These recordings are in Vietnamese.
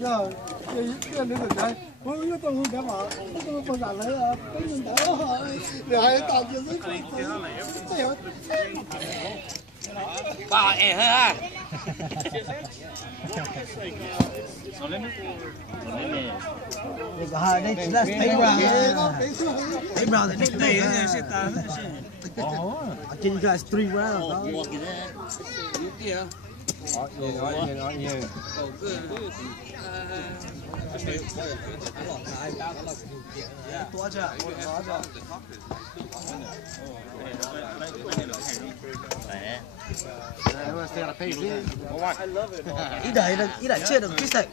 giờ cái nữa được đấy cái tôi không dám bảo tôi không dám lấy cái mình đỡ để hai tao chưa dứt Bà ẻ ha. Đây chỉ là thấy brown thì next day trên cái street brown đó. Ý đã chưa được cái sạch.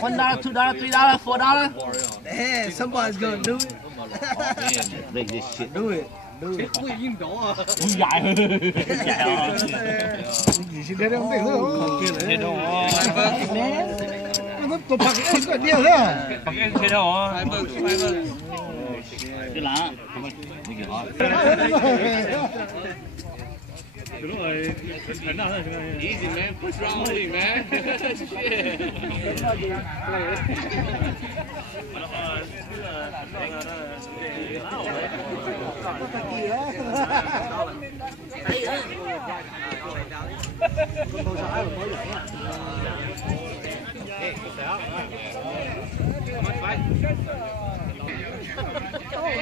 $1, $2, $3, $4. Hey, somebody's gonna do it. Make this shit. Do it. Dài hơn. gì xin đến không thể không Thế đâu. nó tôi phạt cái cái điều thế à Thế đâu. Cái lá. Đúng rồi. Easy man, push round only man.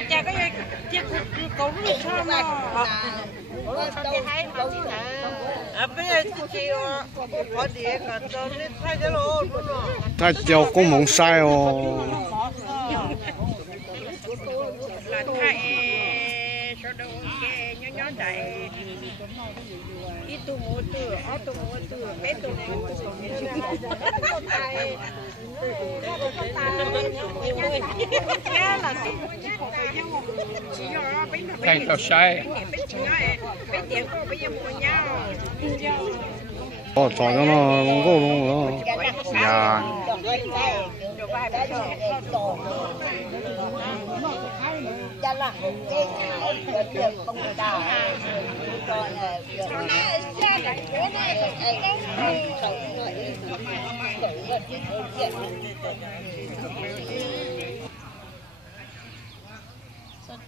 Chà cái chiếc cũ sao mà ta cho cũng muốn sai là thay số đồ kê nhỏ chạy ít tu mua tu ở tu mua tu bé tu mua thay tao sai trò cho nó mong cô luôn dạ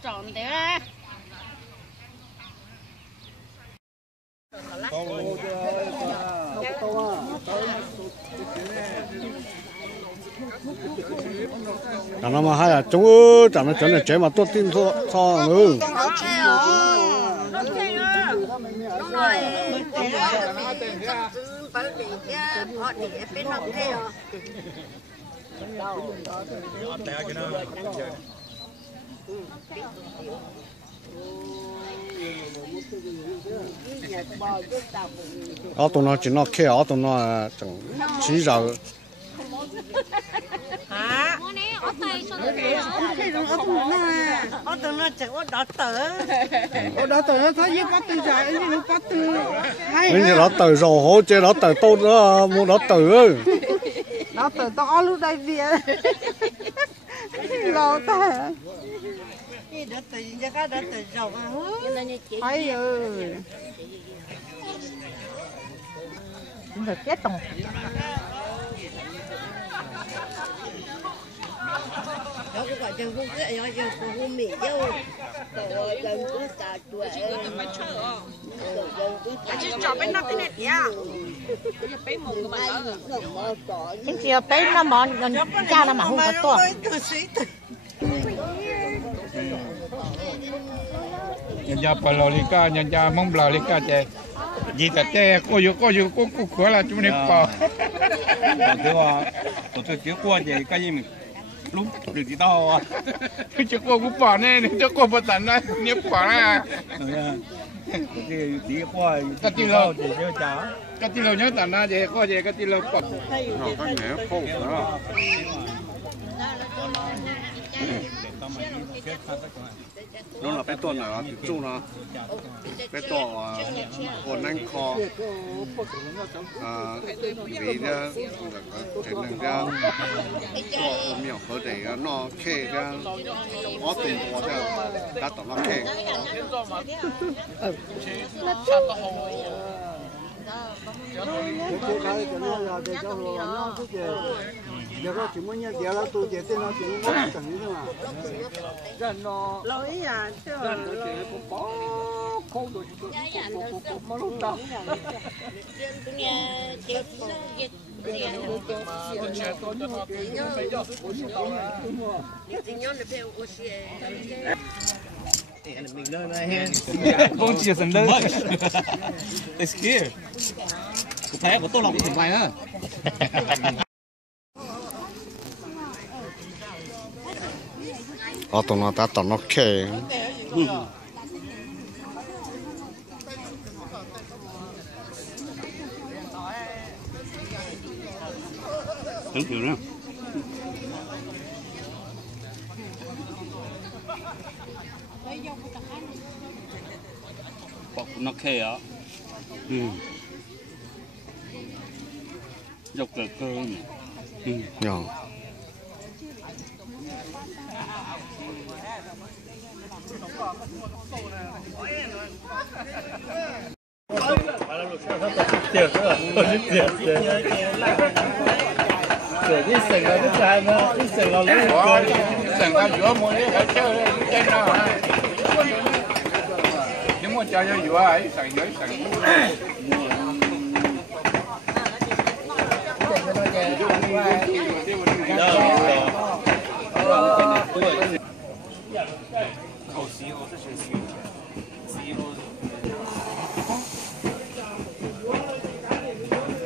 tròn thế á chẳng nó mà hay là chúng ơi chẳng nó chuẩn là chế mà tốt tin thôi sao nữa ở tụi nó chỉ nó kia ở tụi nó chẳng chỉ giờ hả ở tay sao ở tụi nó chỉ có đỏ tờ nó thấy với bắt từ dài nó bắt từ hay như đó từ rồi hỗ trợ đó từ tôi đó mua đó từ đó từ to lúc đây gì lo ta cái đó từ cái đó từ rộng hay rồi chúng ta chết tổng đó cũng gọi chân cũng cái đó chân cũng mì dâu tổ chân cũng xả chuột chỉ cho bên nó cái này nhá chính chỉ bên nó món cha nó mà không có to nhân gia Palolika, nhân gia mong Palolika che, gì ta che, cô cửa là chúng nên bỏ. Thế mà tôi chưa qua vậy cái gì mình lúc được gì đâu à. Chứ cô cũng bỏ nè, cho cô bỏ tận đây, nhớ bỏ ra. thì tí qua tí lâu thì chưa cháu cái tí lâu nhớ tận na vậy có vậy cái tí lâu quật nó có nhẹ khô nữa nó là bé tuần nào thì chung nó bé to còn anh kho vì ra cái năng ra to miệng khó để nó khe ra có tiền có ra đã tổng nó khe giờ có chỉ muốn nhớ giờ là tôi giờ tên nó chỉ muốn cần như thế mà lỗi à chứ không chỉ sần đơn it's here của thế của tôi làm cái mày á tụi nó ta tụi nó khe đúng kiểu đó bọc nó khe á dọc cờ cơm nhỏ sừng ra giữa mua cái phải chơi chơi nào hả nhưng mà chơi cho giữa ấy sừng với sừng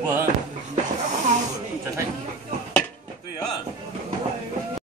What?